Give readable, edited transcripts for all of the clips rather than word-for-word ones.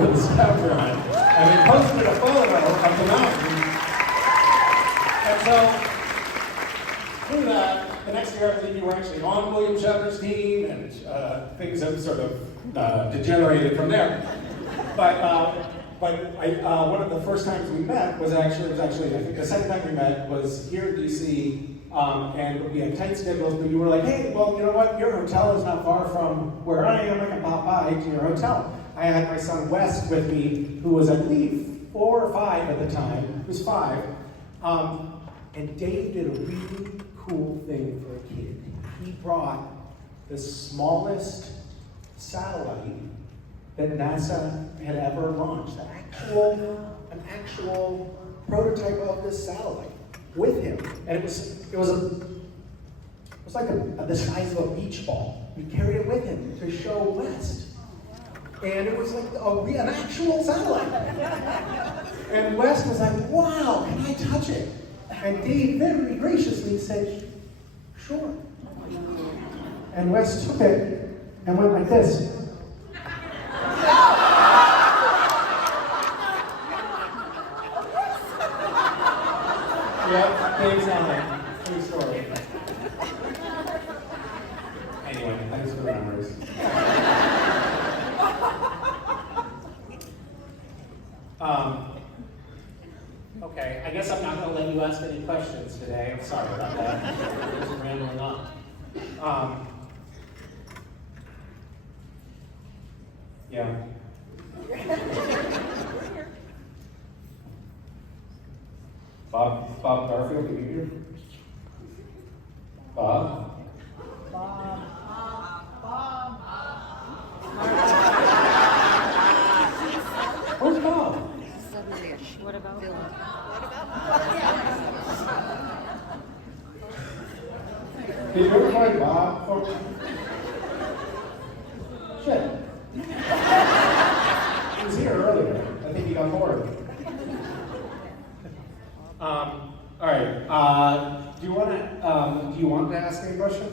for the scavenger hunt, and they posted a photo of the mountain. And so, through that, the next year I believe you were actually on William Shatner's team, and things have sort of degenerated from there. But one of the first times we met was actually I think the second time we met was here in DC, and we had tight schedules. But you were like, hey, well, you know what? Your hotel is not far from where I am. I can pop by to your hotel. I had my son Wes with me, who was I believe 4 or 5 at the time. He was 5, and Dave did a really cool thing for a kid. He brought the smallest satellite that NASA had ever launched, an actual prototype of this satellite with him. And it was like the size of a beach ball. He carried it with him to show West. And it was like an actual satellite. And West was like, wow, can I touch it? And Dave very graciously said, sure. And Wes took it and went like this. Yep, Dave's on it. True story. Anyway, thanks for the memories. Okay, I guess I'm not going to let you ask any questions today. I'm sorry about that. I'm just rambling on. Yeah. Bob Garfield, can you hear? Bob? Where's Bob? What about Bill? Did you ever find Bob, folks? Shit. He was here earlier. I think he got bored. All right. Do you want to ask me a question?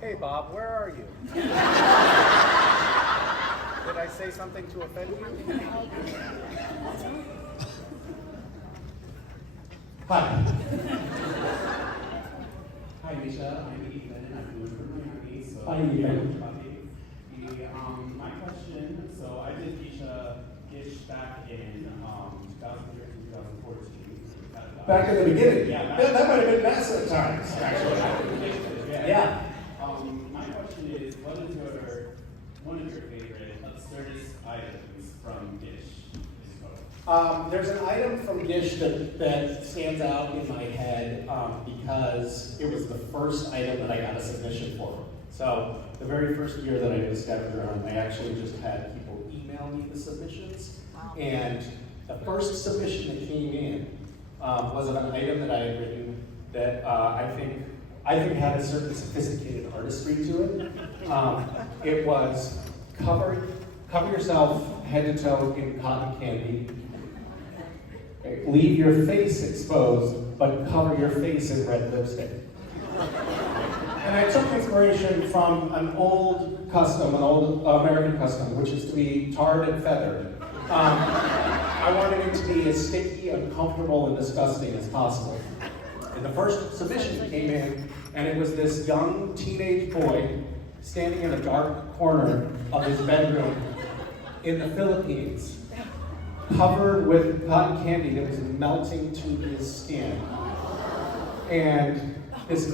Hey Bob, where are you? Did I say something to offend you? Hi. Hi, Misha. I'm Ethan. I'm moved from Miami. So hi, Ethan. My question, so I did Misha Gish back in 2013, 2014. Back in the beginning? Yeah. That might have been massive times, actually. Yeah. My question is, what is one of your favorite absurdist items from Gish? There's an item from Gish that stands out in my head because it was the first item that I got a submission for. So the very first year that I did a scavenger hunt, I actually just had people email me the submissions. Wow. And the first submission that came in was of an item that I had written that I think had a certain sophisticated artistry to it. It was cover yourself head to toe in cotton candy. Leave your face exposed, but cover your face in red lipstick. And I took inspiration from an old American custom, which is to be tarred and feathered. I wanted it to be as sticky, uncomfortable, and disgusting as possible. And the first submission came in, and it was this young teenage boy standing in a dark corner of his bedroom in the Philippines, covered with cotton candy that was melting to his skin. And this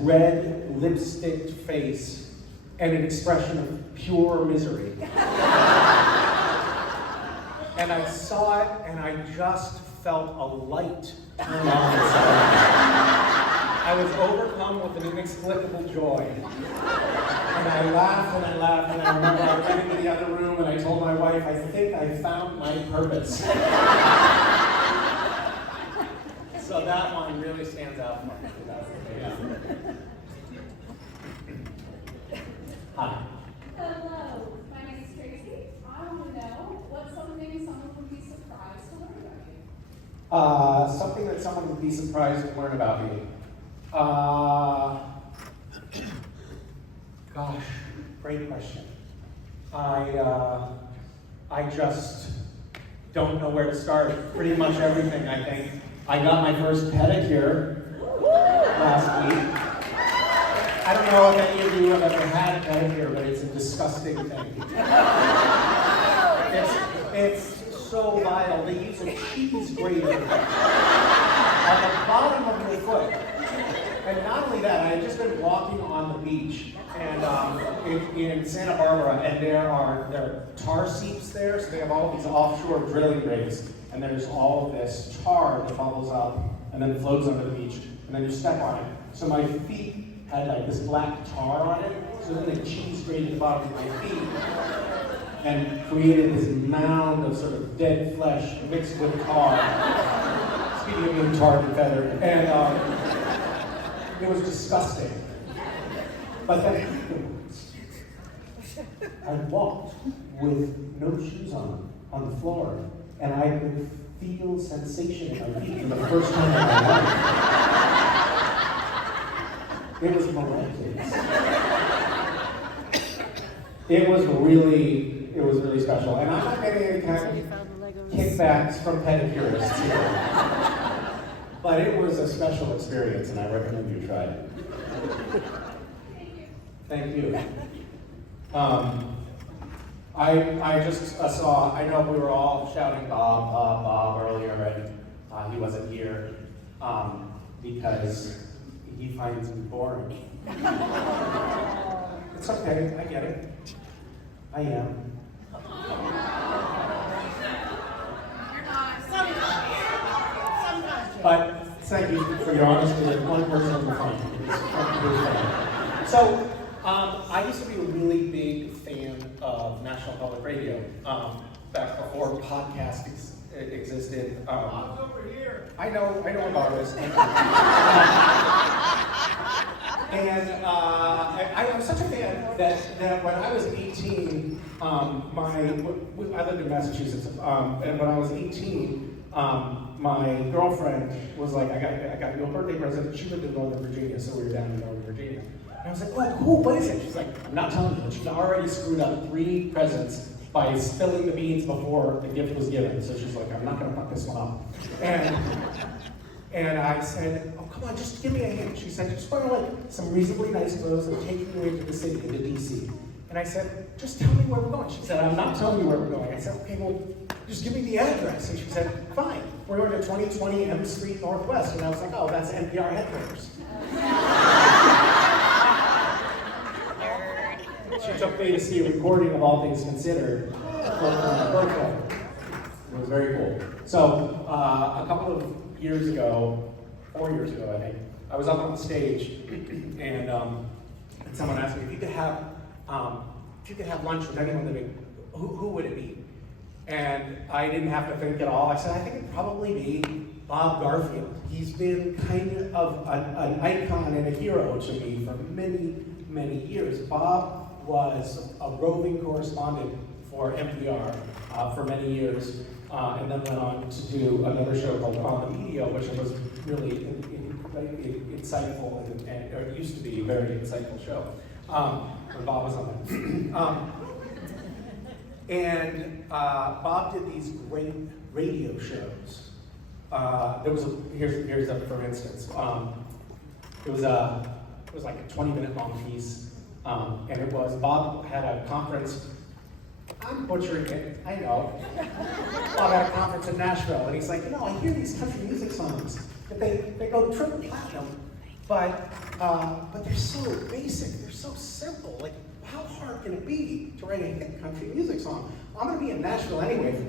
red lipstick face and an expression of pure misery. And I saw it and I just felt a light turn on inside. I was overcome with an inexplicable joy. And I laughed and I laughed, and I remember I went into the other room and I told my wife, I think I found my purpose. So that one really stands out for me. Yeah. Hi. Hello, my name is Tracy. I want to know what's something someone would be surprised to learn about you. Something that someone would be surprised to learn about me. Gosh, great question. I just don't know where to start. Pretty much everything, I think. I got my first pedicure last week. I don't know if any of you have ever had a pedicure, but it's a disgusting thing. It's so vile. They use a cheese grater on the bottom of your foot. And not only that, I had just been walking on the beach and in Santa Barbara, and there are tar seeps there, so they have all these offshore drilling rigs, and there's all of this tar that bubbles up and then floats onto the beach, and then you step on it. So my feet had like this black tar on it, so then they cheese grated the bottom of my feet and created this mound of sort of dead flesh mixed with tar. Speaking of being tarred and feathered, and it was disgusting. But then afterwards, I walked with no shoes on the floor, and I could feel sensation in my feet for the first time in my life. It was miraculous. It was really special. And I'm not getting any kind of kickbacks from pedicurists here. But it was a special experience, and I recommend you try it. Thank you. I just saw, I know we were all shouting Bob, Bob, Bob earlier, and he wasn't here because he finds me boring. It's okay, I get it. I am. But thank you for your honesty. There's one person in the front. So, I used to be a really big fan of National Public Radio back before podcasts existed. Bob's over here. I know about this. And I was such a fan that when I was 18, I lived in Massachusetts, and when I was 18, my girlfriend was like, I got you a birthday present. She lived in Northern Virginia, so we were down in Northern Virginia. And I was like, oh, cool, what is it? She's like, I'm not telling you. She's already screwed up 3 presents by spilling the beans before the gift was given. So she's like, I'm not going to fuck this one up. And I said, oh, come on, just give me a hint. She said, just wear like some reasonably nice clothes and take you into the city, into DC. And I said, just tell me where we're going. She said, I'm not telling you where we're going. I said, okay, well, just give me the address. And she said, fine. We're going to 2020 M Street Northwest. And I was like, oh, that's NPR headquarters. She took me to see a recording of All Things Considered for my birthday. It was very cool. So, a couple of years ago, 4 years ago, I think, I was up on stage, and someone asked me if you could have lunch with anyone living, who would it be? And I didn't have to think at all. I said, I think it'd probably be Bob Garfield. He's been kind of an icon and a hero to me for many, many years. Bob was a roving correspondent for NPR for many years, and then went on to do another show called On the Media, which was really insightful, and or it used to be a very insightful show when Bob was on there. And Bob did these great radio shows. Here's a for instance. It was like a 20-minute long piece, and it was Bob had a conference. I'm butchering it, I know. Bob had a conference in Nashville, and he's like, I hear these country music songs, that they go triple platinum, but they're so basic, they're so simple. Like, how hard can it be to write a hit country music song? I'm going to be in Nashville anyway for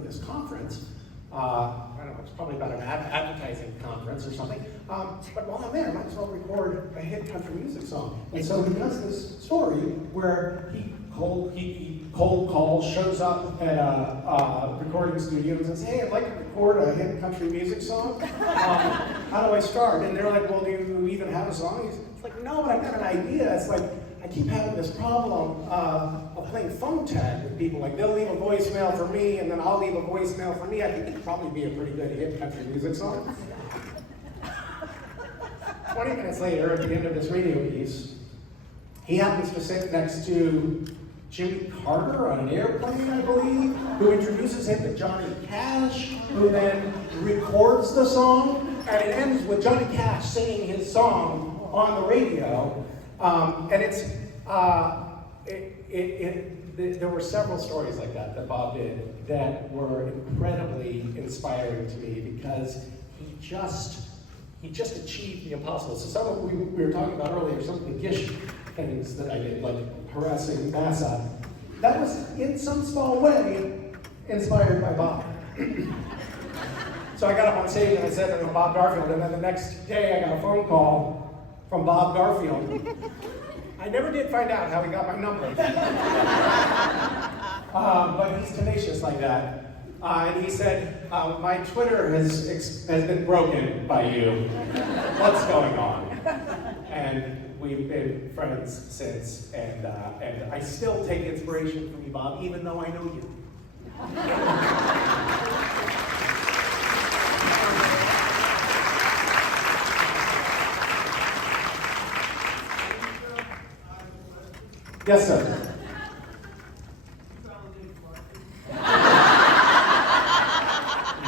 this conference. I don't know, it's probably about an advertising conference or something. But while I'm there, I might as well record a hit country music song. And so he does this story where he cold calls, shows up at a recording studio and says, hey, I'd like to record a hit country music song. How do I start? And they're like, well, do you even have a song? He's like, no, but I've got an idea. It's like, I I keep having this problem of playing phone tag with people. Like, they'll leave a voicemail for me, and then I'll leave a voicemail for me. I think it'd probably be a pretty good hit country music song. 20 minutes later, at the end of this radio piece, he happens to sit next to Jimmy Carter on an airplane, I believe, who introduces him to Johnny Cash, who then records the song, and it ends with Johnny Cash singing his song on the radio. And there were several stories like that Bob did that were incredibly inspiring to me because he just achieved the impossible. So some of we were talking about earlier, some of the gish things that I did, like harassing NASA, that was in some small way inspired by Bob. So I got up on stage and I said to Bob Garfield, and then the next day I got a phone call from Bob Garfield. I never did find out how he got my number. But he's tenacious like that. And he said, my Twitter has been broken by you. What's going on? And we've been friends since, and I still take inspiration from you, Bob, even though I know you. Yes, sir.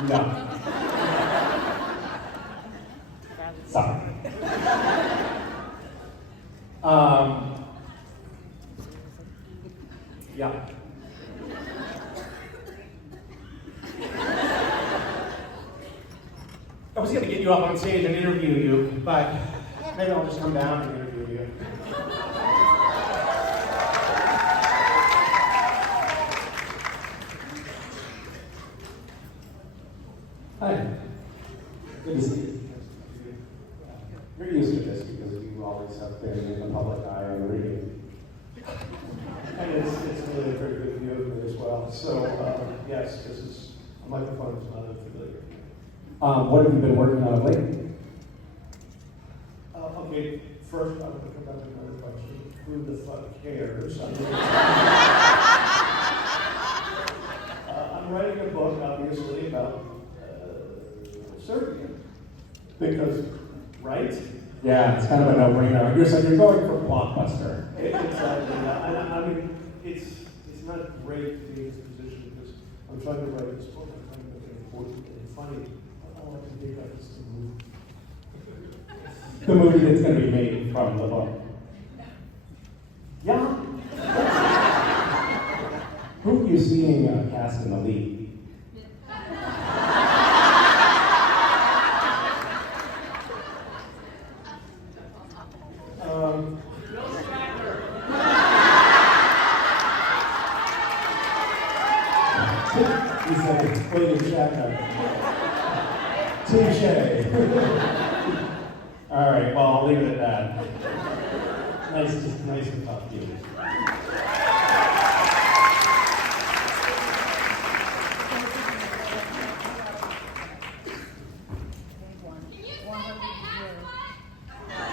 No. Sorry. Yeah. I was going to get you up on stage and interview you, but maybe I'll just come down and interview you. Hi. Good to see you. You're used to this because you always have been in the public eye on the radio. And it's really a very good view of it as well. So, yes, a microphone is not unfamiliar. What have you been working on lately? Okay, first I'm going to come back to another question. Who the fuck cares? I'm writing a book, obviously, about Serbia. Because, right? Yeah, it's kind of a no-brainer. You're going for Blockbuster. Exactly. I mean, it's not great to be in this position because I'm trying to write this book. I'm trying to make it important and funny. All I can think of is the movie that's going to be made from the book. Yeah. Who are you seeing cast in the lead? He said, William Shatner. Touche. All right, well, I'll leave it at that. Nice to talk to you.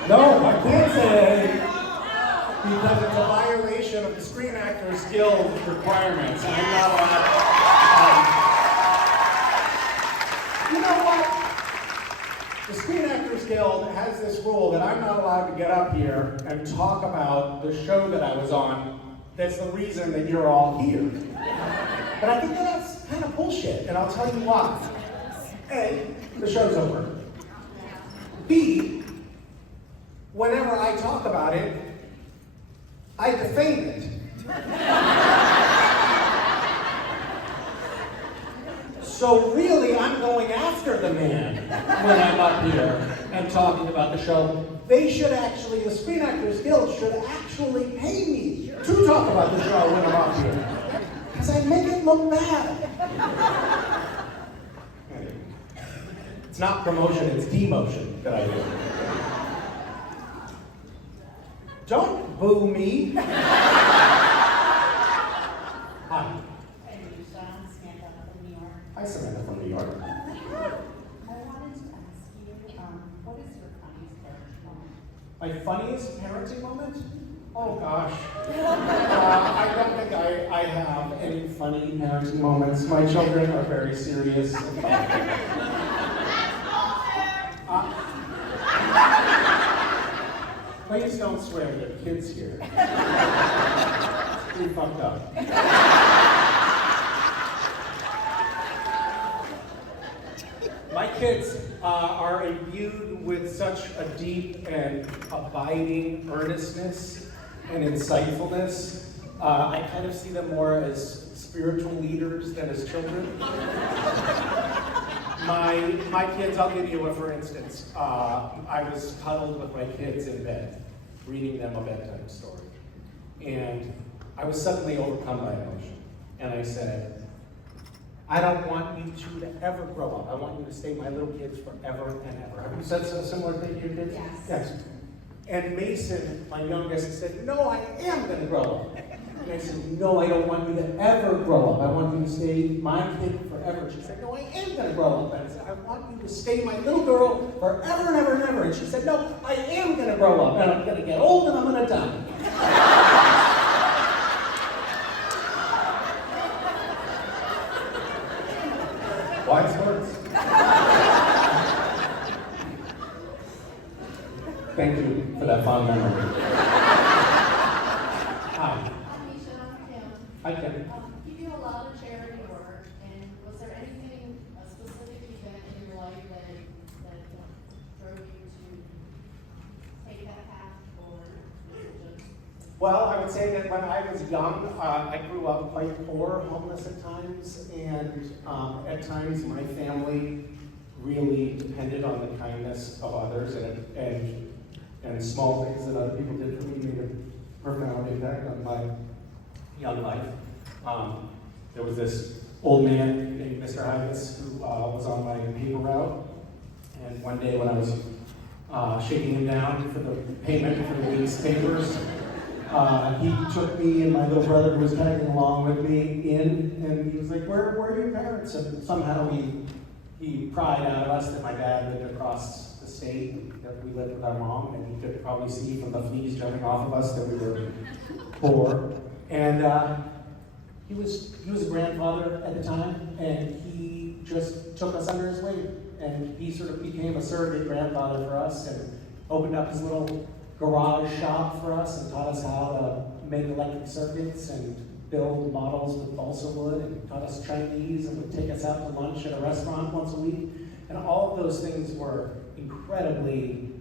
No, I can't say because it's a violation of the Screen Actors Guild requirements. And I'm not allowed. You know what? The Screen Actors Guild has this rule that I'm not allowed to get up here and talk about the show that I was on. That's the reason that you're all here. But I think that's kind of bullshit, and I'll tell you why. A, the show's over. B, whenever I talk about it, I defame it. So really, I'm going after the man when I'm up here and talking about the show. They should actually, the Screen Actors Guild should actually pay me to talk about the show when I'm up here. Because I make it look bad. It's not promotion, it's demotion that I do. Don't boo me. Hi. Hey, Misha, I'm Samantha from New York. Hi, Samantha from New York. I wanted to ask you, what is your funniest character moment? My funniest parenting moment? Oh gosh. I don't think I have any funny parenting moments. My children are very serious. Please don't swear, there are kids here. We fucked up. My kids are imbued with such a deep and abiding earnestness and insightfulness. I kind of see them more as spiritual leaders than as children. My kids, I'll give you a for instance. I was cuddled with my kids in bed, reading them a bedtime story. And I was suddenly overcome by emotion. And I said, I don't want you two to ever grow up. I want you to stay my little kids forever and ever. Have you said a similar thing to your kids? Yes. Yes. And Mason, my youngest, said, no, I am going to grow up. And I said, no, I don't want you to ever grow up. I want you to stay my kid forever. She said, no, I am going to grow up. And I said, I want you to stay my little girl forever and ever and ever. And she said, no, I am going to grow up. And I'm going to get old and I'm going to die. Wise words. Thank you for that fond memory. Hi. Misha, I'm Kim. Hi, Kim. You do a lot of charity work, and was there anything, a specific event in your life that drove you to take that path, or was it just? Well, I would say that when I was young, I grew up quite poor, homeless at times, and at times my family really depended on the kindness of others, and small things that other people did for me made a profound impact on my young life. There was this old man named Mr. Hyvis who was on my paper route, and one day when I was shaking him down for the payment for the week's papers, he took me and my little brother who was tagging along with me in, and he was like, where are your parents? And somehow he pried out of us that my dad lived across the state, that we lived with our mom, and he could probably see from the fleas jumping off of us that we were poor. And he was a grandfather at the time, and he just took us under his wing. And he sort of became a surrogate grandfather for us and opened up his little garage shop for us and taught us how to make electric circuits and build models with balsa wood, and taught us Chinese and would take us out to lunch at a restaurant once a week. And all of those things were incredibly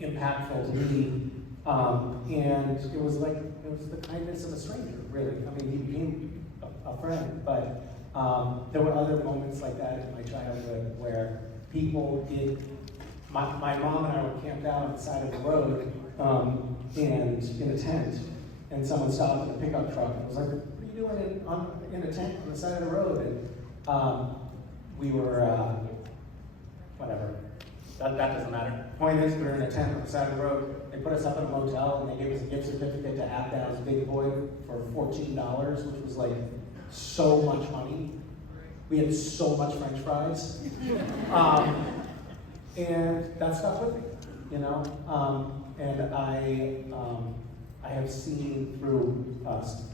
impactful to me. And it was the kindness of a stranger, really. I mean, he became a friend, but there were other moments like that in my childhood where people did. My mom and I were camped out on the side of the road and in a tent, and someone stopped in a pickup truck and was like, what are you doing in a tent on the side of the road? And we were, whatever, that doesn't matter. Point is, we were in a tent on the side of the road. They put us up in a motel and they gave us a gift certificate to Abdow's Big Boy for $14, which was like so much money. We had so much French fries. And that stuck with me, you know. And I have seen through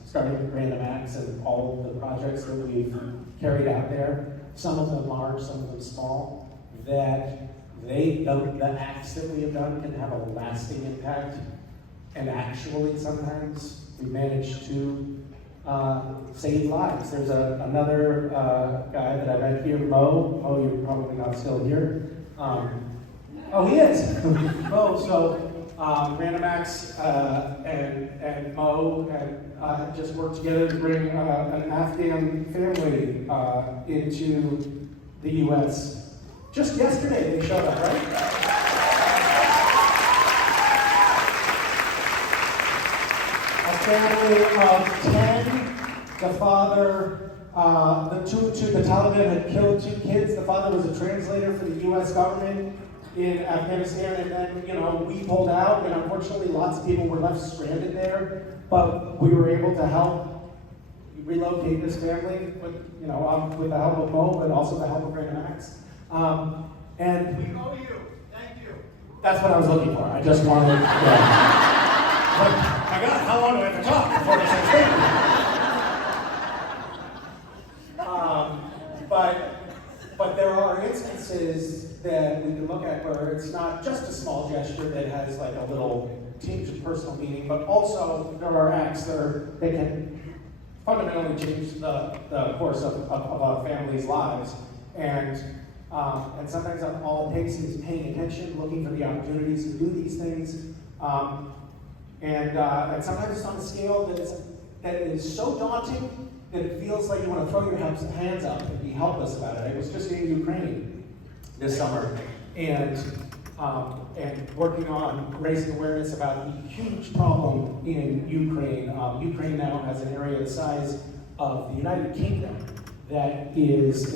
starting with Random Acts and all of the projects that we've carried out there, some of them large, some of them small, that the acts that we have done can have a lasting impact. And actually, sometimes we manage to save lives. There's another guy that I met here, Mo. Mo, you're probably not still here. Oh, he is. Random Acts and Mo and just worked together to bring an Afghan family into the U.S. Just yesterday they showed up, right? A family of 10. The father, the Taliban had killed 2 kids. The father was a translator for the U.S. government in Afghanistan, and then, we pulled out, and unfortunately lots of people were left stranded there, but we were able to help relocate this family with the help of Mo, but also the help of Random Acts. And we owe you. Thank you. That's what I was looking for. I just wanted, my God, how long do I have to talk before this next thing? But there are instances that we can look at where it's not just a small gesture that has like a little tinge of personal meaning, but also there are acts that can fundamentally change the course of a family's lives. And sometimes all it takes is paying attention, looking for the opportunities to do these things. And sometimes it's on a scale that is so daunting that it feels like you want to throw your hands up and be helpless about it. I was just in Ukraine this summer and working on raising awareness about the huge problem in Ukraine. Ukraine now has an area the size of the United Kingdom that is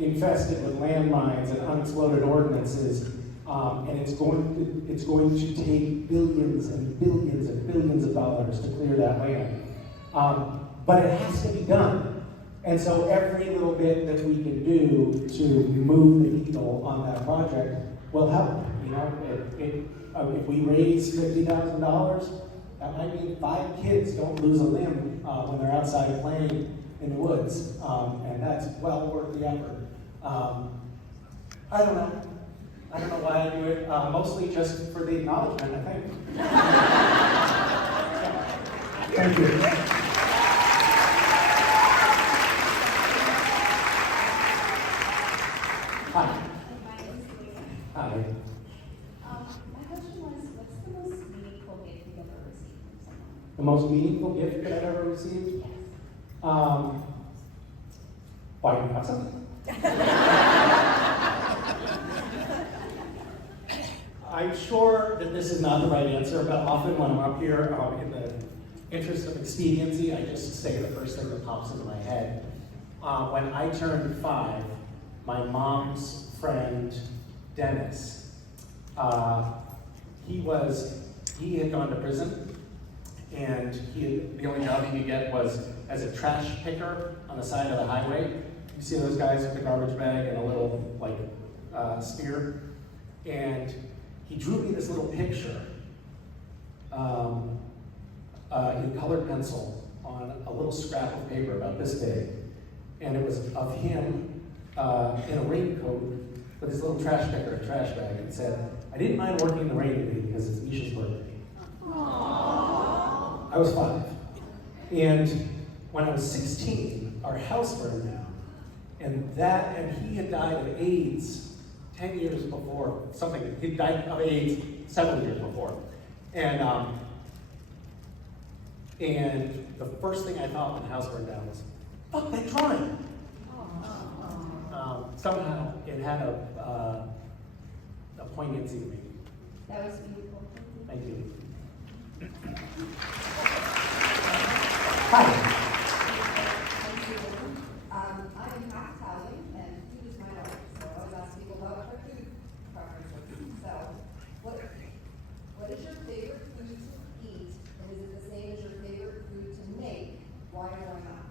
infested with landmines and unexploded ordnances, and it's going to take billions and billions and billions of dollars to clear that land. But it has to be done. And so every little bit that we can do to move the needle on that project will help. You know, if we raise $50,000, that might mean 5 kids don't lose a limb when they're outside playing in the woods, and that's well worth the effort. I don't know. I don't know why I do it. Mostly just for the acknowledgement, I think. Thank you. Hi. My name is Lisa. Hi. My question was, what's the most meaningful gift you've ever received from someone? The most meaningful gift that I've ever received? Yes. Why do you have something? I'm sure that this is not the right answer, but often when I'm up here, in the interest of expediency, I just say the first thing that pops into my head. When I turned 5, my mom's friend, Dennis, he had gone to prison, and the only job he could get was as a trash picker on the side of the highway. You see those guys with a garbage bag and a little, spear? And he drew me this little picture in colored pencil on a little scrap of paper about this big. And it was of him in a raincoat with his little trash picker and trash bag, and said, "I didn't mind working in the rain today because it's Misha's birthday." Aww. I was 5. And when I was 16, our house burned down. And he had died of AIDS 10 years before, he died of AIDS several years before. And the first thing I thought when the house burned down was, fuck that drawing. Somehow it had a poignancy to me. That was beautiful. Thank you. Hi. I'm in tax housing, and food is my life, so I always ask people about their food preferences. So, what is your favorite food to eat, and is it the same as your favorite food to make? Why or why not?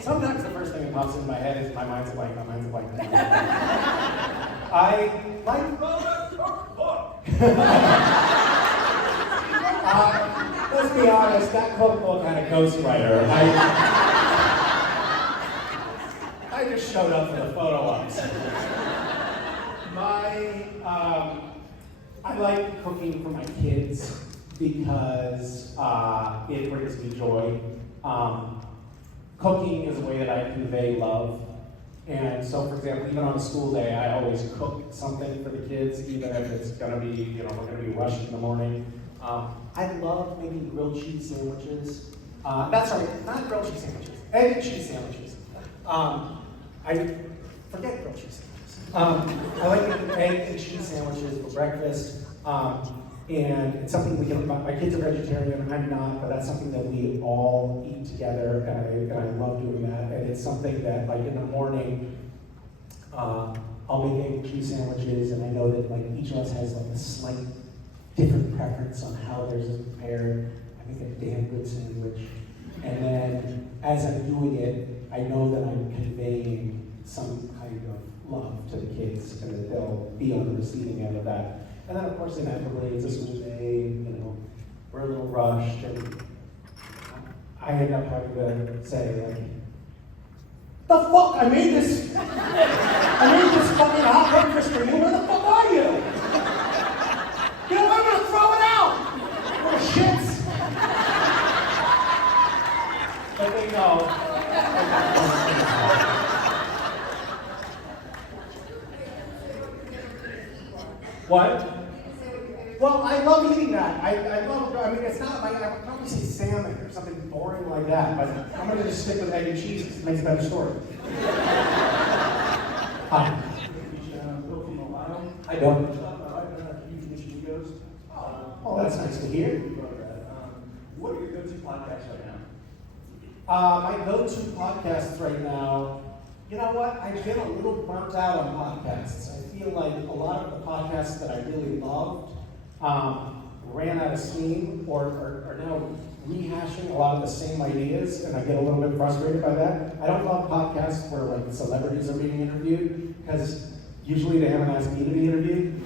Sometimes the first thing that pops into my head is my mind's a blank. I like cookbook. Let's be honest, that cookbook had a ghostwriter. I just showed up for the photo ops. I like cooking for my kids because it brings me joy. Cooking is a way that I convey love. And so, for example, even on a school day, I always cook something for the kids, even if it's gonna be, we're gonna be rushed in the morning. I love making grilled cheese sandwiches. Not grilled cheese sandwiches, egg and cheese sandwiches. I forget grilled cheese sandwiches. I like making egg and cheese sandwiches for breakfast. And it's something my kids are vegetarian, I'm not, but that's something that we all eat together, and I love doing that. And it's something that, in the morning, I'll make egg and cheese sandwiches, and I know that each of us has a slight different preference on how theirs is prepared. I make a damn good sandwich. And then, as I'm doing it, I know that I'm conveying some kind of love to the kids and that they'll be on the receiving end of that. And then, of course, inevitably, it's a school day, we're a little rushed, and I end up having to say, like, the fuck? I made this fucking hot breakfast for you. Where the fuck are you? I'm gonna throw it out. Little shits. But they know. What? Well, I love eating that. I mean, it's not like, I would probably say salmon or something boring like that, but I'm going to just stick with egg and cheese because it makes a better story. Hi. Bill from Ohio. Hi, Bill. I've been a huge Michigan Ghost. Oh, that's nice to hear. What are your go-to podcasts right now? My go-to podcasts right now, you know what? I've been a little burnt out on podcasts. I feel like a lot of the podcasts that I really loved ran out of steam or are now rehashing a lot of the same ideas, and I get a little bit frustrated by that. I don't love podcasts where like celebrities are being interviewed because usually they haven't asked me to be interviewed.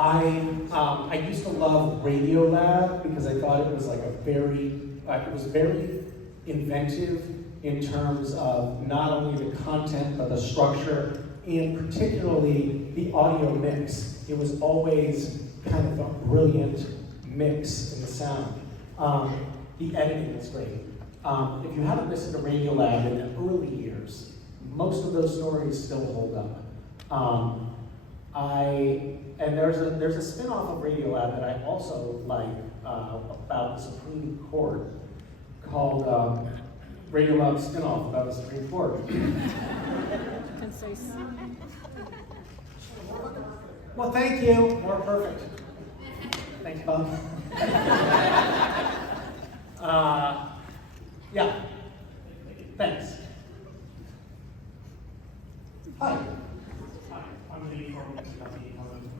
I used to love Radiolab because I thought it was like it was very inventive in terms of not only the content but the structure and particularly the audio mix. It was always kind of a brilliant mix in the sound. The editing was great. If you haven't listened to Radiolab in the early years, most of those stories still hold up. And there's a spin-off of Radiolab that I also like about the Supreme Court called Radiolab spin-off about the Supreme Court. Well, thank you. More perfect. Thanks, Bob. Yeah. Thanks. Hi. Hi, I'm Lee from Kentucky, Holland.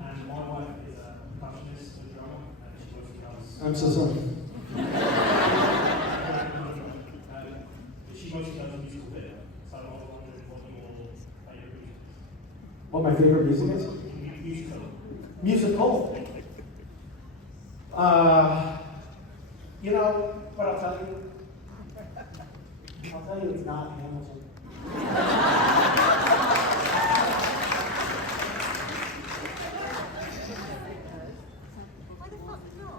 And my wife is a percussionist and drummer, and she mostly does. I'm so sorry. She mostly does musical theatre, so I was wondering what your favourite music What my favorite music is? is. Musical. Musical. You know what I'll tell you? I'll tell you it's not Hamilton.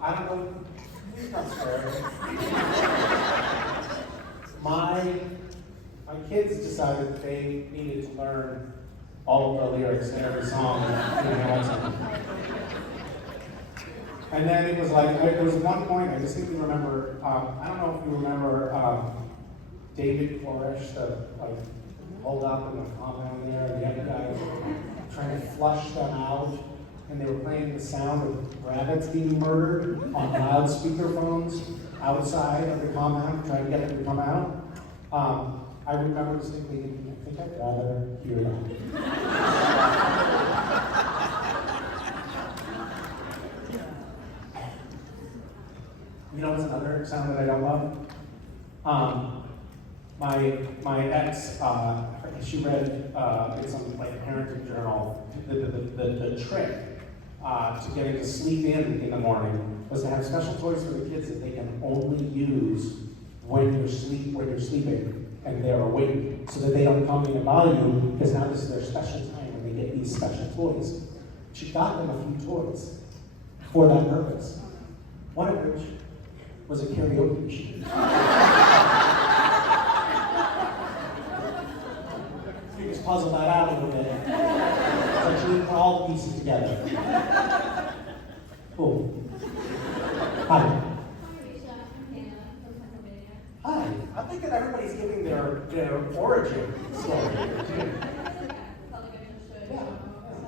I don't know. That's fair. My kids decided that they needed to learn all of the lyrics in every song in Hamilton. And then it was like, there was one point, I distinctly remember, I don't know if you remember David Koresh, the hold up in the compound there, and the other guy was trying to flush them out, and they were playing the sound of rabbits being murdered on loudspeaker phones outside of the compound, trying to get them to come out. I remember distinctly thinking, I think I'd rather hear that. You know what's another sound that I don't love? My ex, she read in some parenting journal the trick to getting to sleep in the morning was to have special toys for the kids that they can only use when you're sleeping and they're awake, so that they don't come in and bother you, because now this is their special time when they get these special toys. She got them a few toys for that purpose. One of which was a karaoke machine. You just puzzle that out a little bit. So she put all the pieces together. Cool. Hi. Hi, Misha. I'm Hannah from Pennsylvania. Hi. I think that everybody's giving their origin story here, too. Felt like I should. Yeah,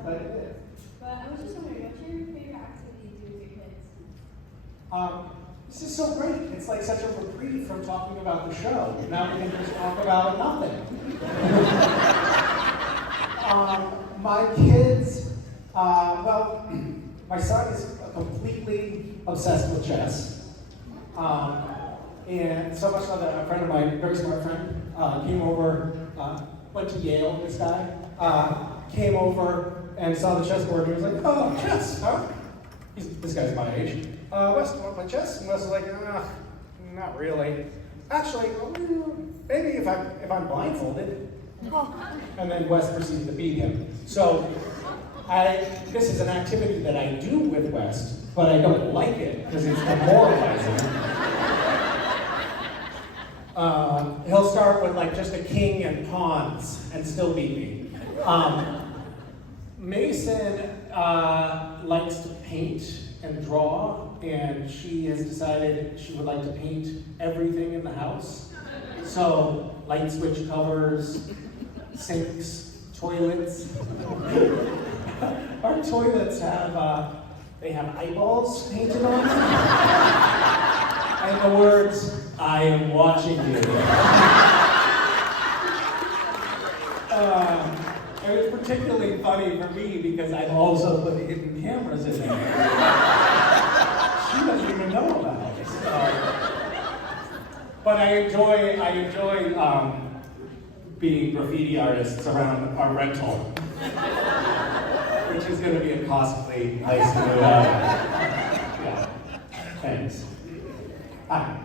but it is. But I was just wondering, what's your favorite activity to do with your kids? This is so great. It's like such a reprieve from talking about the show. Now we can just talk about nothing. My kids, well, my son is completely obsessed with chess. And And so much so that a friend of mine, a very smart friend, came over, went to Yale, this guy, came over and saw the chessboard and he was like, oh, chess, huh? This guy's my age. Wes, want to play chess? And Wes was like, not really. Actually, maybe if I'm blindfolded. And then Wes proceeded to beat him. So this is an activity that I do with Wes, but I don't like it because it's demoralizing. He'll start with like just a king and pawns and still beat me. Mason likes to paint and draw, and she has decided she would like to paint everything in the house. So light switch covers, sinks, toilets. Our toilets have they have eyeballs painted on them, and the words "I am watching you." It was particularly funny for me because I've also put hidden cameras in there. She doesn't even know about it. But I enjoy being graffiti artists around our rental, which is going to be a costly place to live. Yeah. Thanks. Hi. Hi,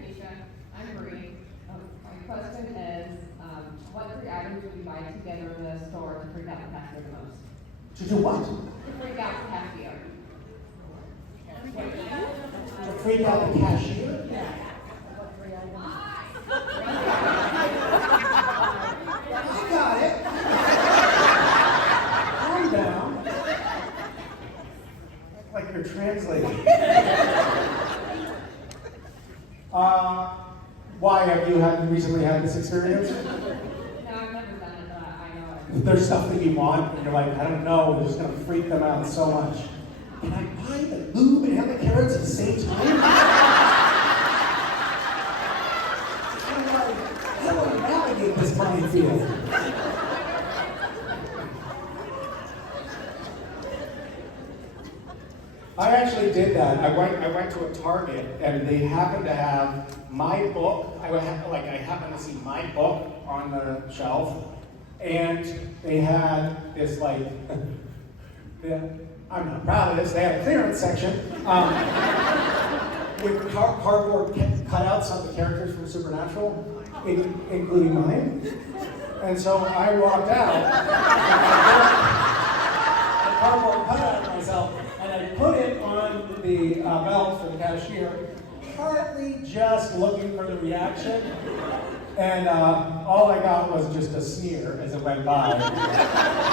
Misha. I'm Marie. My question is, what 3 items would you buy together in the store to freak out the cashier the most? To do what? To freak out the cashier. To freak out the cashier? I got it. Calm down. Act like you're translating. Why have you recently had this experience? No, I've never done it, but I know it. There's stuff that you want, and you're like, I don't know, it's just gonna freak them out so much. Can I buy the lube and the carrots at the same time? How do I navigate this minefield? I actually did that. I went to a Target and they happened to have my book. I happened to see my book on the shelf, and they had this like. I'm not proud of this. They had a clearance section with cardboard cutouts of the characters from Supernatural, including mine. And so I walked out. And I cardboard cutout of myself. And I put it on the belt for the cashier, partly just looking for the reaction. And all I got was just a sneer as it went by.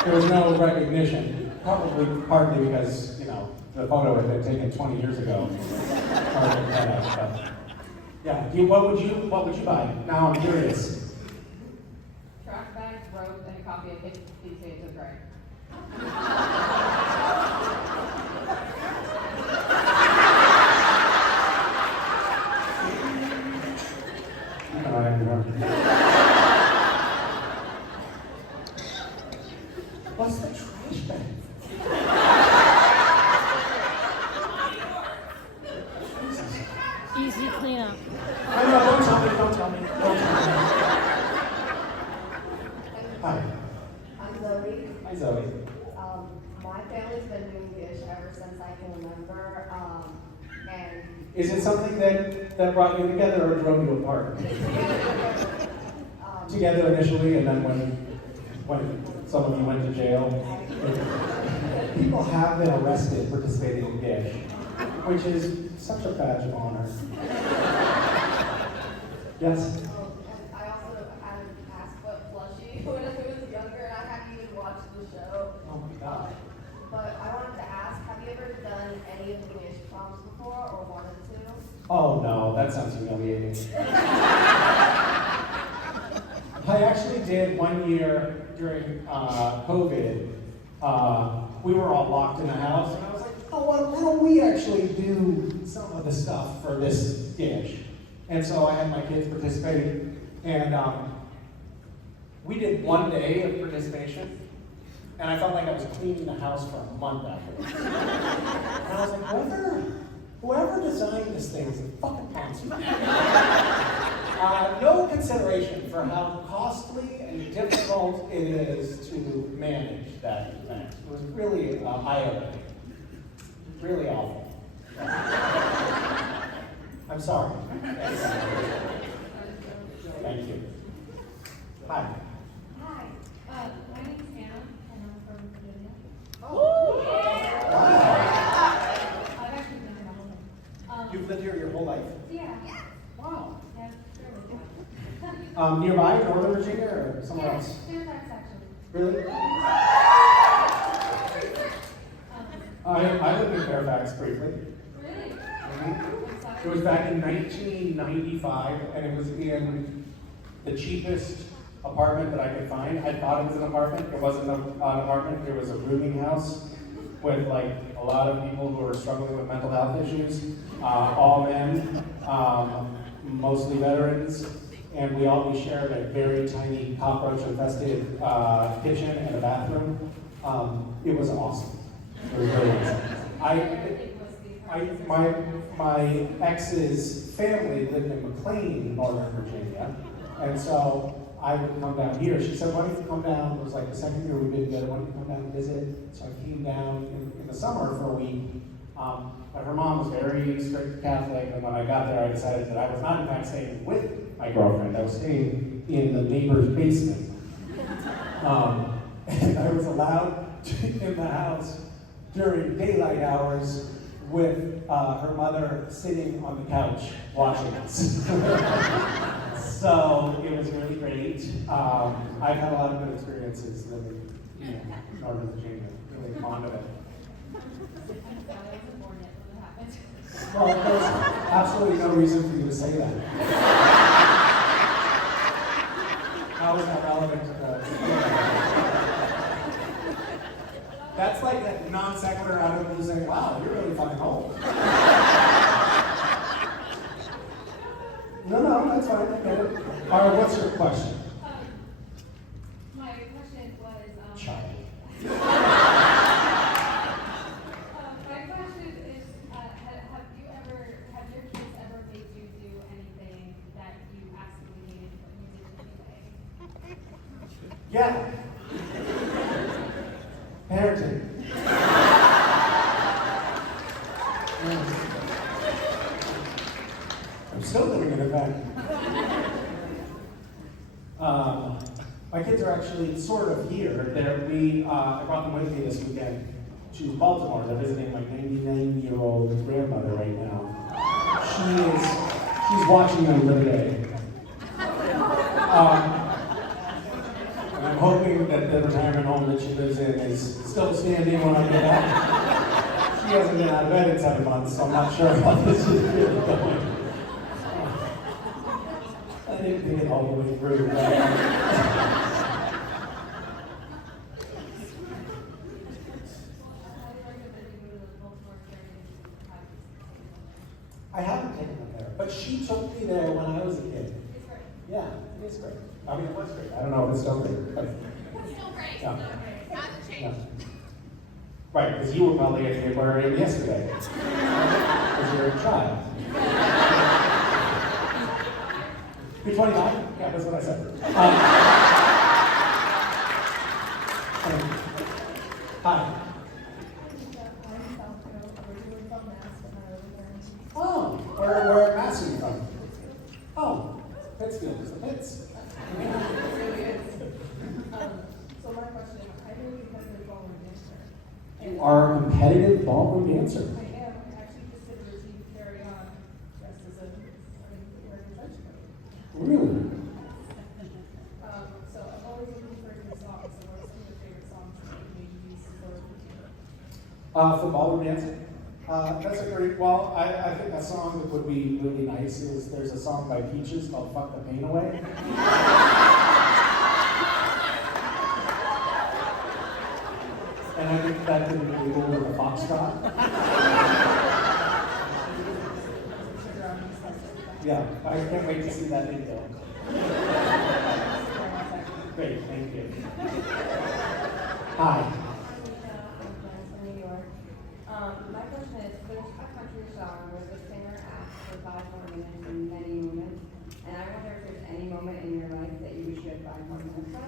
There was no recognition. Probably partly because, the photo had been taken 20 years ago. Yeah, what would you buy? Now I'm curious. Trash bags, rope, and a copy of Fifty Shades of Grey. What's the trash bag? Easy cleanup. No, don't tell me. Hi. I'm Zoe. Hi, Zoe. My family's been doing Gish ever since I can remember, and Is it something that brought you together or drove you apart? Together initially, and then when some of you went to jail? People have been arrested participating in Gish, which is such a badge of honor. Yes? and I also had an ass-foot plushie when I was younger, and I hadn't even watched the show. Oh my God. But I wanted to ask, have you ever done any of the Gish prompts before, or wanted to? Oh no, that sounds humiliating. I actually did one year during COVID. We were all locked in the house, and I was like, oh, why don't we actually do some of the stuff for this dish? And so I had my kids participating, and we did one day of participation, and I felt like I was cleaning the house for a month afterwards. And I was like, whoever designed this thing is a fucking monster. consideration for how costly and difficult it is to manage that event. It was really eye-opening. Really awful. I'm sorry. Thank you. Hi. Hi, my name's Hannah, and I'm from Virginia. Wow. I've actually been here all of them. You've lived here your whole life? Yeah. Wow. Yeah, really. Nearby, Northern Virginia, or somewhere else? Fairfax, actually. Really? I lived in Fairfax briefly. Really? It was back in 1995, and it was in the cheapest apartment that I could find. I thought it was an apartment. It wasn't an apartment. It was a rooming house with like a lot of people who were struggling with mental health issues. All men, mostly veterans, and we shared a very tiny cockroach-infested kitchen and a bathroom. It was awesome. It was really awesome. My ex's family lived in McLean, Northern Virginia, and so I would come down here. She said, "Why don't you come down?" It was like the second year we've been together. "Why don't you come down and visit?" So I came down in the summer for a week. But her mom was very strict Catholic, and when I got there, I decided that I was not in fact staying with my girlfriend. I was staying in the neighbor's basement, and I was allowed in the house during daylight hours with her mother sitting on the couch watching us. So it was really great. I've had a lot of good experiences living in Northern Virginia. Really fond of it. Well, there's absolutely no reason for you to say that. How is that relevant to the... That's like that non sequitur out of you saying, "Wow, you're really fucking old." No, that's fine. I get it. All right, what's your question? My question was, Child. my question is, have your kids ever made you do anything that you absolutely hated but you did anyway? Yeah. Parenting. I'm still doing it, in fact. My kids are actually sort of here. I brought them with me this weekend to Baltimore. They're visiting my 99-year-old grandmother right now. She's watching them for the day. And I'm hoping that the retirement home that she lives in is still standing when I get back. She hasn't been out of bed in 7 months, so I'm not sure how this is really going. I didn't think it all the way through. I haven't taken them there, but she took me there when I was a kid. Yeah, it is great. I mean, it was great. I don't know if it's still great. But It's still great. Yeah. Hasn't changed. Yeah. Right, because you were probably at the aquarium yesterday. Because you're a child. You're 29? Yeah, that's what I said. Hi. Oh, where at Mass are you from? Oh, Pittsfield is the Pitts. So my question is, I know you have been ballroom dancer. You are a competitive ballroom dancer. I am actually just did routine carry on dressed as a wearing a trench coat. Really? So I'm always looking for new songs. So what's some of your favorite songs that you maybe use for routine? For ballroom dancing? That's a great, well, I think a song that would be really nice is there's a song by Peaches called Fuck the Pain Away. And I think that could be really cool with a foxtrot. Yeah, I can't wait to see that video. Great, thank you. Hi. From New York. My question is, there's a country song where the singer asks for 5 more minutes and many moments, and I wonder if there's any moment in your life that you wish you had 5 more minutes of?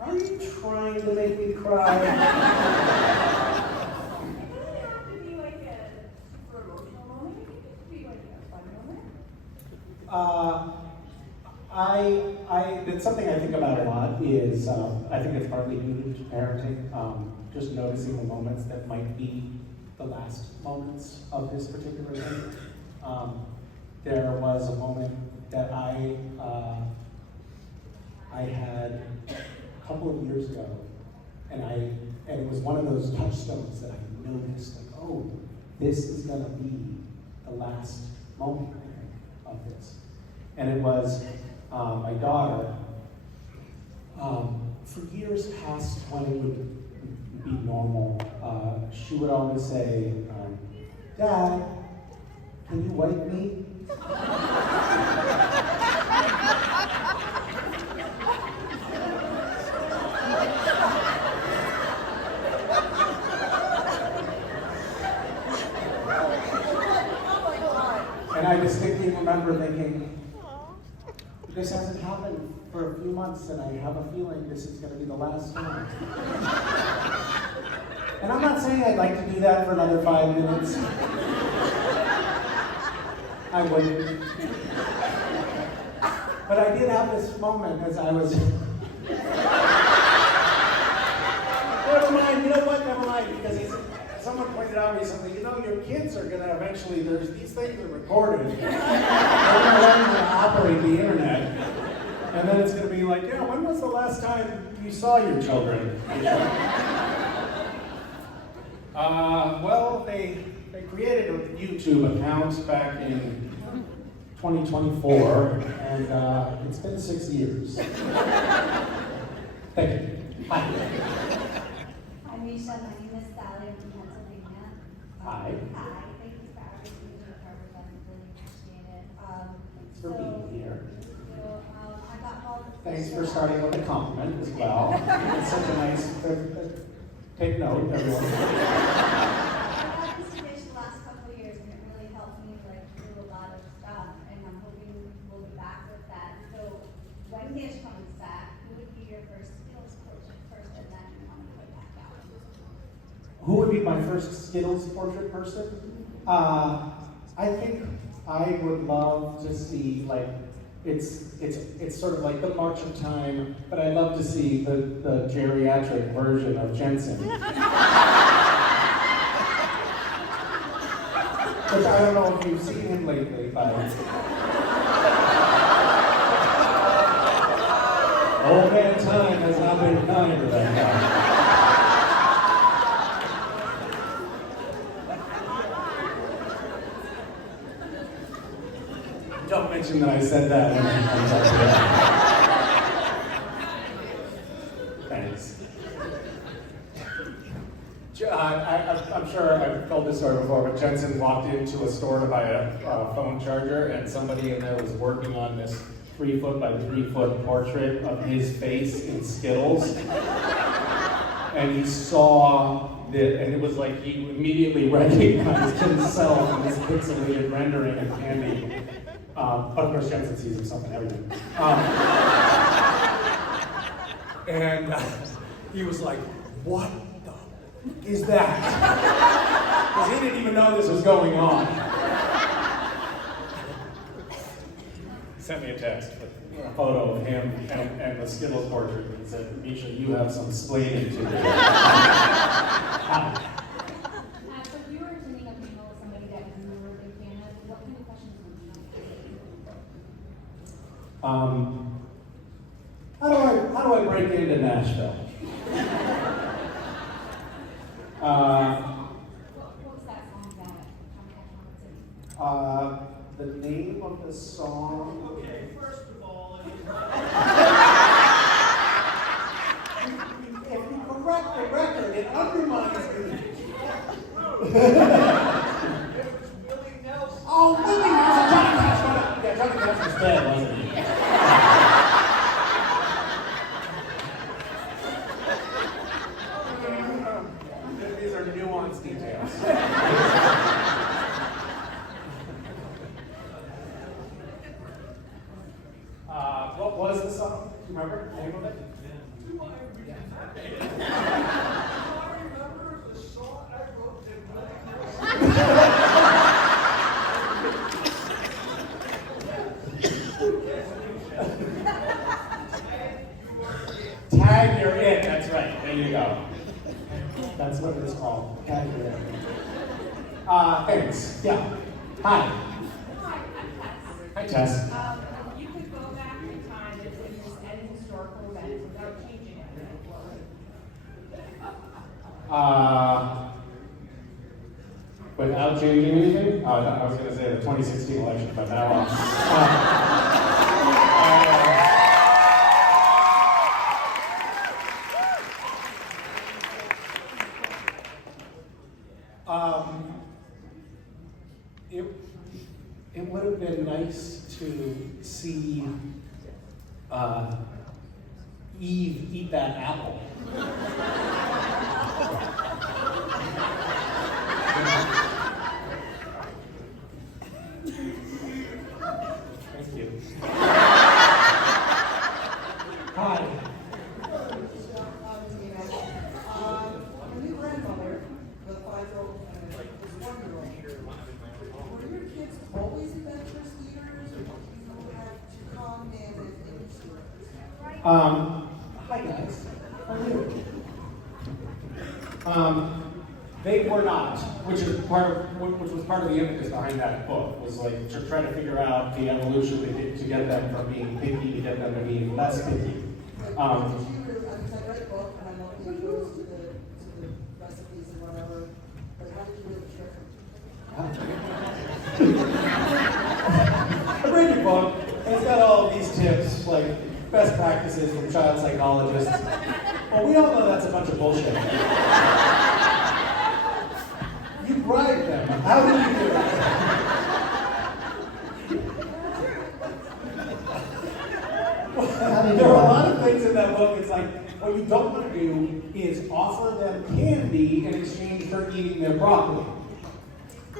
Are you trying to make me cry? It doesn't have to be like a super emotional moment. It can just be like a fun moment. It's something I think about a lot is, I think it's partly due to parenting, just noticing the moments that might be the last moments of this particular thing. There was a moment that I had a couple of years ago, and it was one of those touchstones that I noticed, like, oh, this is gonna be the last moment, I think, of this. And it was my daughter, for years past when it would be normal, she would always say, Dad, can you wipe me? And I distinctly remember thinking, this hasn't happened for a few months, and I have a feeling this is going to be the last time. And I'm not saying I'd like to do that for another 5 minutes. I wouldn't. But I did have this moment as I was... Never mind, you know what, never mind, because someone pointed out recently, you know, your kids are going to eventually, these things are recorded. They're going to learn how to operate the internet. And then it's going to be like, yeah, when was the last time you saw your children? Well, they created a YouTube account back in 2024, and it's been 6 years. Thank you. Hi. Hi, Misha. My name is Sally. I'm from Pennsylvania. Hi. Hi. Thank you for everything you do for everyone. Really appreciate it. Thanks for being here. I got called. Thanks for starting with a compliment as well. It's such a nice, take note, everyone. I got this fish the last couple of years, and it really helped me like do a lot of stuff. And I'm hoping we'll be back with that. So when Gish comes back, who would be your first skills portrait person that you want to put back out? Who would be my first Skittles portrait person? I think I would love to see, like, it's sort of like the March of Time, but I'd love to see the geriatric version of Jensen. Which I don't know if you've seen him lately, but... Old man time has not been kind to that guy. Don't mention that I said that when it comes up here. Thanks. I'm sure I've told this story before, but Jensen walked into a store to buy a phone charger, and somebody in there was working on this 3-foot by 3-foot portrait of his face in Skittles. And he saw that, and it was like he immediately recognized himself in this pixelated rendering of candy. But of course, Jensen sees himself in everything. And he was like, what the is that? Because he didn't even know this was going on. He sent me a text with a photo of him and the Skittles portrait, and he said, Misha, you have some explaining to do. So if you were to meet up with somebody that you were a big fan of, what kind of questions would you ask? How do I break into Nashville? What was that song that? The name of the song. Okay, first of all, If you correct the record, it undermines the. it was Willie Nelson. Oh, Willie Nelson! Johnny Cash! Yeah, Johnny Cash was dead, wasn't he? These are nuanced details. What was the song? Do you remember the name of it? Do I remember the song I wrote Tag You're In. That's right. There you go. That's what it's called. Tag You're In. Thanks. Yeah. Hi. Hi, I'm Tess. Hi, Tess. If you could go back in time and witness any historical event without changing anything, what would it be? Without changing anything? I was going to say the 2016 election, but now it would have been nice to see Eve eat that apple. Thank you. Hi. Your new grandmother, the 5-year-old and this 1-year-old, were your kids always adventurous eaters, or did you have to come in as industry? Hi guys. How are you? They were not, which was part of the impetus behind that book, was like to try to figure out the evolution to get them from being picky to get them to being less picky. Did you really, I read the book and I love the intros to the recipes and whatever, but how did you really trick them? I read your book, and it's got all of these tips, like best practices from child psychologists. Well, we all know that's a bunch of bullshit. You bribed them. How did you do it? There are a lot of things in that book. It's like, what you don't want to do is offer them candy in exchange for eating their broccoli.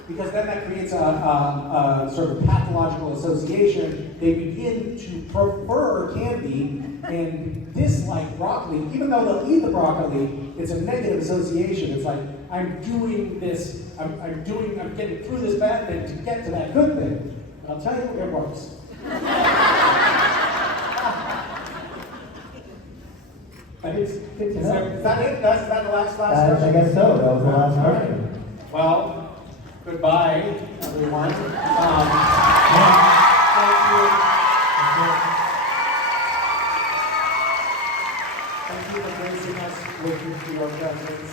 Because then that creates a sort of pathological association. They begin to prefer candy and dislike broccoli. Even though they'll eat the broccoli, it's a negative association. It's like, I'm doing this, I'm getting through this bad thing to get to that good thing. And I'll tell you, it works. Is that it? Is that the last question? I guess so. That was the last All right. question. Well, goodbye, everyone. Thank you for gracing us with your presence.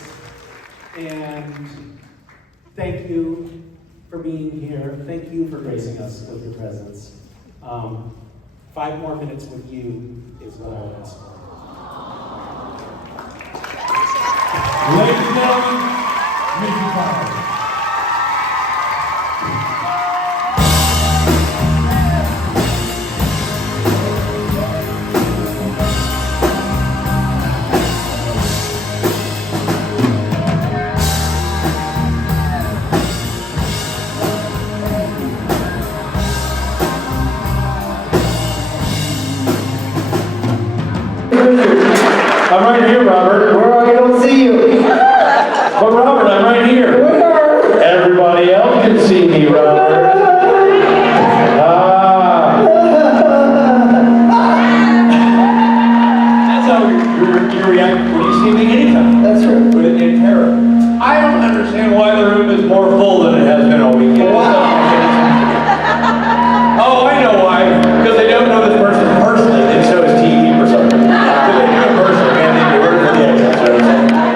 And thank you for being here. Thank you for gracing us with your presence. 5 more minutes with you is what I would ask for. Ladies and gentlemen, Misha Powers. I'm right here, Robert. Where I don't see you. But Robert, I'm right here. Where? Everybody else can see me, Robert. That's how you react when you see me anytime. That's true. In terror. I don't understand why the room is more full than it has been all week. Oh, I know why. Because they don't know this person personally. They show his TV for some reason. Because they do it personally, and they do it for the exit. So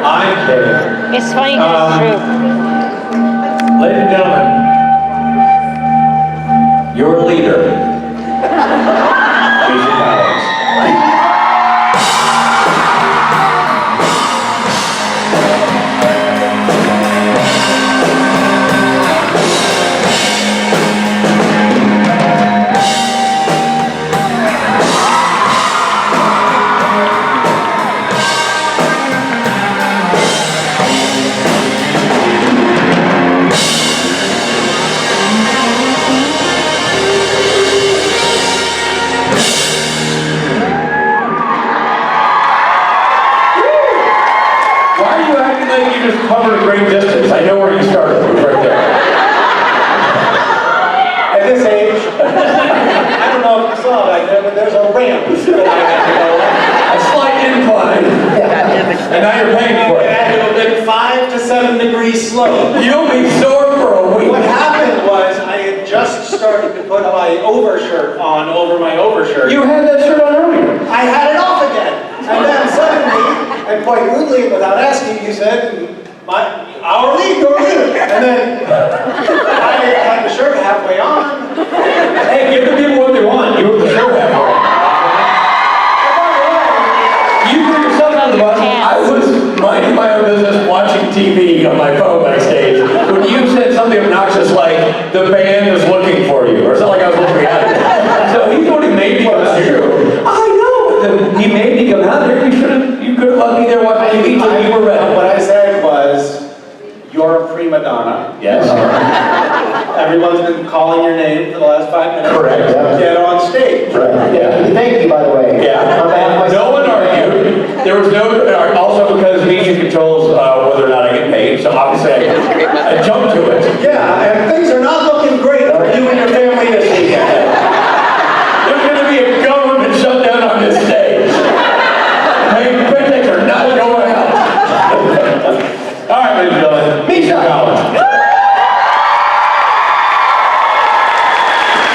I'm kidding. It's funny because it's true. Ladies and gentlemen, your leader, Misha Powers. covered a great distance. I know where you started. It was right there. At this age, I don't know if you saw back there, but there's a ramp that I had to go on. A slight incline. And now you're paying for it. It had to have been 5 to 7 degrees slope. You'll be sore for a week. What happened was I had just started to put my overshirt on over my overshirt. You had that shirt on earlier. I had it off again. And then suddenly, and quite rudely, without asking, you said, our lead, your lead. And then I had the shirt halfway on. Hey, give the people what they want. You have the shirt halfway. You threw yourself on the bus. I was minding my own business, watching TV on my phone backstage, when you said something obnoxious like, the band is looking for you, or something like I was looking at it. So he thought he made me come out here. I know! He made me come out here. You could have let me there watching TV until you were ready. What I said was, you're a prima donna. Yes. Everyone's been calling your name for the last 5 minutes. Correct. Get on stage. Right. Yeah. Thank you, by the way. Yeah. No one argued. There was no, also because media controls whether or not I get paid, so obviously I jumped to it. Yeah, and things are not looking great for you and your family this weekend. There's going to be a government shutdown on this stage. Hey, picnics are not going out. All right, ladies and gentlemen, Misha College.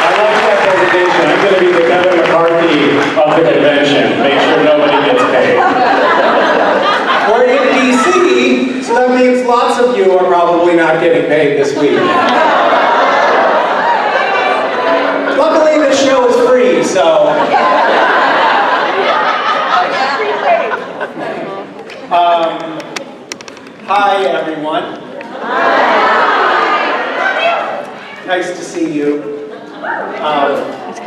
I like that presentation. I'm going to be the Kevin McCarthy of the convention. Make sure nobody gets paid. We're in DC, so that means lots of you are probably not getting paid this week. Luckily, this show is free, so. Hi, everyone. Nice to see you.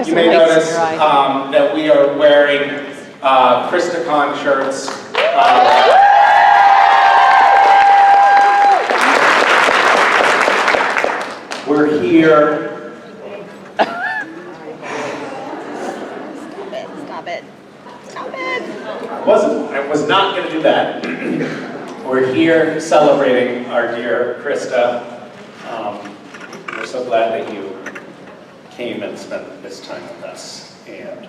You may notice that we are wearing Christicon shirts. We're here. Stop it. Stop it. I was not going to do that. We're here celebrating our dear Krista. We're so glad that you came and spent this time with us, and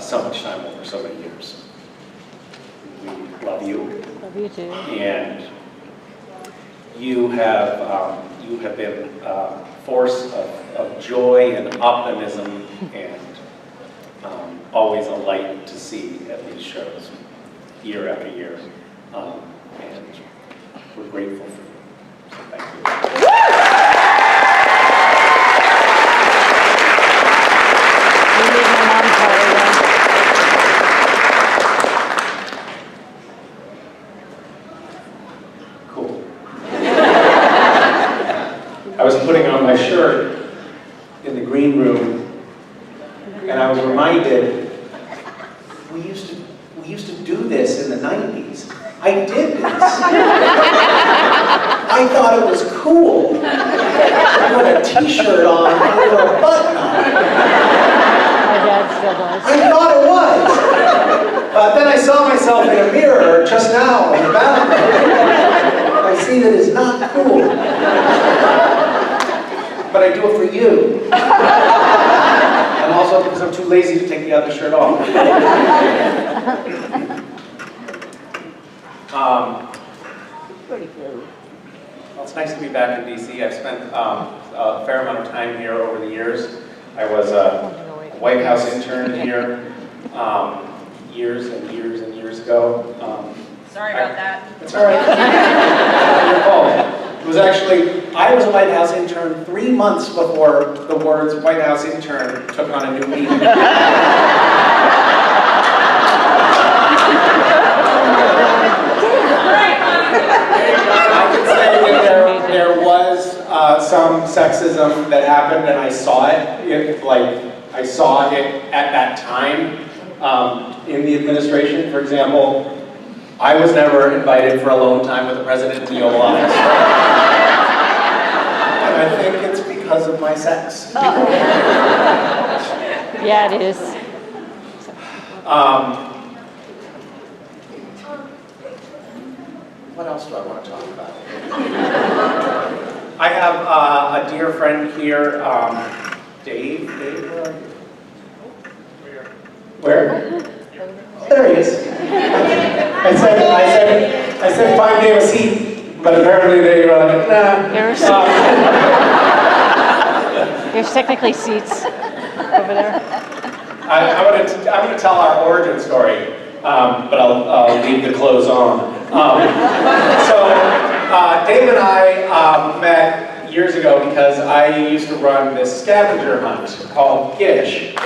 so much time over so many years. We love you. Love you too. And you have been a force of joy and optimism, and always a light to see at these shows, year after year. And we're grateful for you. So thank you. Cool. I was putting on my shirt in the green room, and I was reminded, we used to do this in the 90s. I did this. I thought it was cool. I put a t-shirt on with a button on it. My dad still does. I thought it was. But then I saw myself in a mirror just now in the bathroom. I see that it's not cool. But I do it for you. And also because I'm too lazy to take the other shirt off. Well, it's nice to be back in DC. I've spent a fair amount of time here over the years. I was a White House intern here years and years and years ago. Sorry about that. It's all right. Not your fault. It was actually, I was a White House intern 3 months before the words White House intern took on a new meaning. I can say that there was some sexism that happened, and I saw it. I saw it at that time in the administration. For example, I was never invited for alone time with the president in the Oval Office. And I think it's because of my sex. Yeah, it is. what else do I want to talk about? I have a dear friend here, Dave. Dave, where are you? Where? There he is. I said find Dave a seat, but apparently they were like, nah. There's technically seats over there. I'm going to tell our origin story, but I'll leave the clothes on. Dave and I met years ago because I used to run this scavenger hunt called Gish.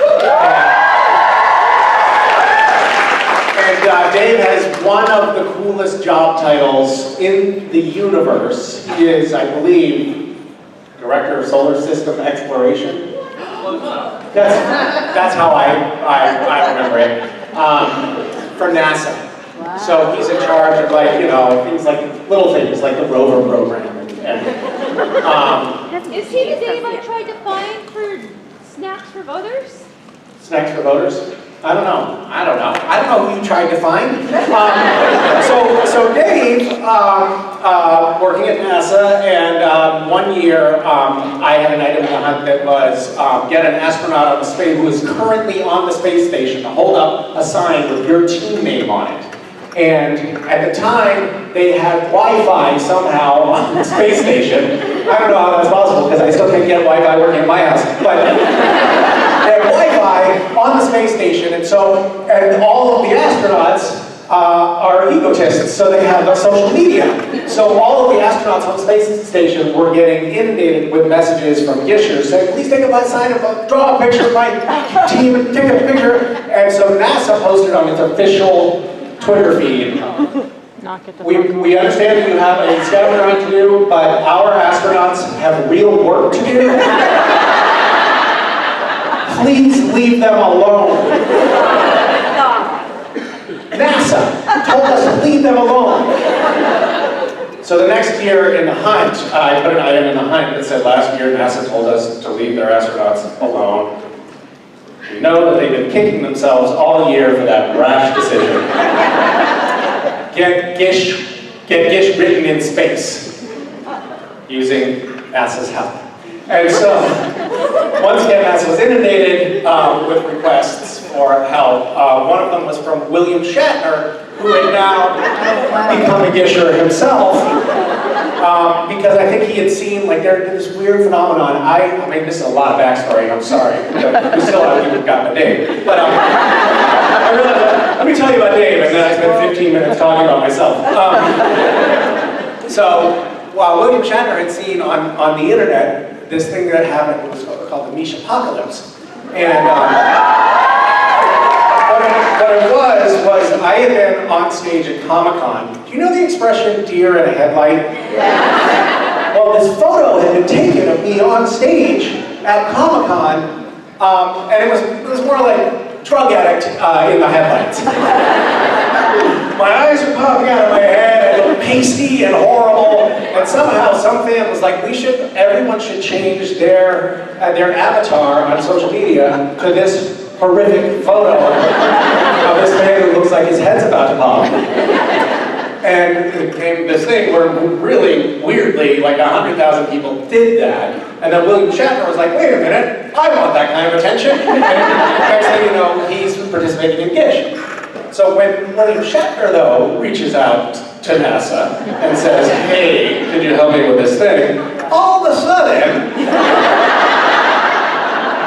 And Dave has one of the coolest job titles in the universe. He is, I believe, Director of Solar System Exploration. That's how I remember it. For NASA. Wow. So he's in charge of things like little things like the rover program Is he the name I tried to find for snacks for voters? Snacks for voters? I don't know. I don't know who you tried to find. So Dave, working at NASA, and one year I had an item in the hunt that was get an astronaut on the space who is currently on the space station to hold up a sign with your team name on it. And at the time, they had Wi-Fi somehow on the space station. I don't know how that's possible because I still can't get Wi-Fi working at my house. But they have Wi-Fi on the space station, and all of the astronauts are egotists, so they have social media. So all of the astronauts on the space station were getting inundated with messages from Gishers saying, please take a sign, draw a picture of my team, and take a picture. And so NASA posted on its official Twitter feed. We understand that you have a scavenger hunt to do, but our astronauts have real work to do. Please leave them alone. NASA told us to leave them alone. So the next year in the hunt, I put an item in the hunt that said last year NASA told us to leave their astronauts alone. We know that they've been kicking themselves all year for that rash decision. Get Gish written in space using NASA's help. And so, once again, NASA was inundated with requests for help. One of them was from William Shatner, who had now become a Gisher himself, because I think he had seen this weird phenomenon. I mean, this is a lot of backstory, I'm sorry. We still haven't even gotten to Dave. But I realized, let me tell you about Dave, and then I spent 15 minutes talking about myself. William Shatner had seen on the internet this thing that happened was called the Misha apocalypse. And what it was I had been on stage at Comic-Con. Do you know the expression deer in a headlight? Yeah. Well, this photo had been taken of me on stage at Comic-Con, and it was more like drug addict in the headlights. My eyes were popping out of my head, I looked pasty and horrible, and somehow some fan was like, everyone should change their avatar on social media to this horrific photo of this man who looks like his head's about to pop. And it came this thing where really weirdly, 100,000 people did that. And then William Shatner was like, wait a minute, I want that kind of attention. And next thing you know, he's participating in Gish. So when William Shatner, though, reaches out to NASA and says, hey, could you help me with this thing? All of a sudden,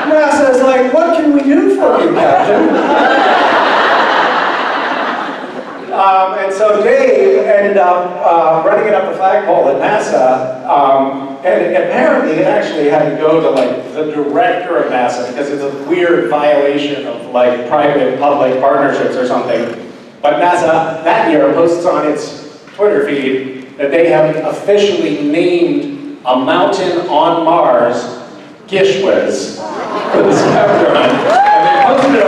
NASA's like, what can we do for you, Captain? And so Dave ended up running it up the flagpole at NASA, and apparently it actually had to go to the director of NASA because it's a weird violation of private-public partnerships or something. But NASA that year posts on its Twitter feed that they have officially named a mountain on Mars Gishwiz for the scavenger hunt, and they posted it